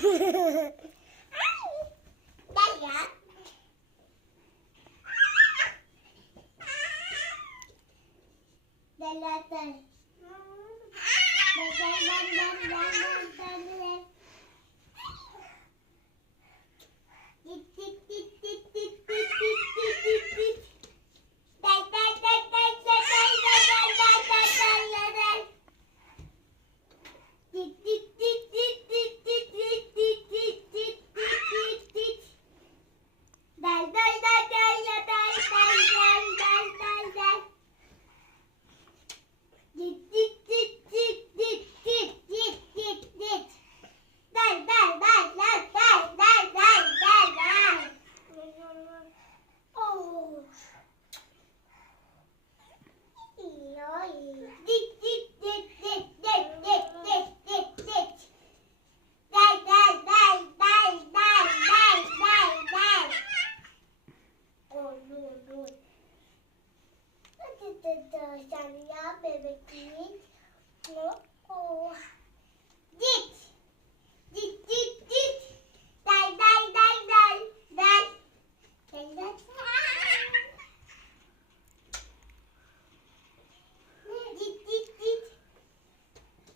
Dan dan dan dan dan Hadi dede sen ya bebekliği.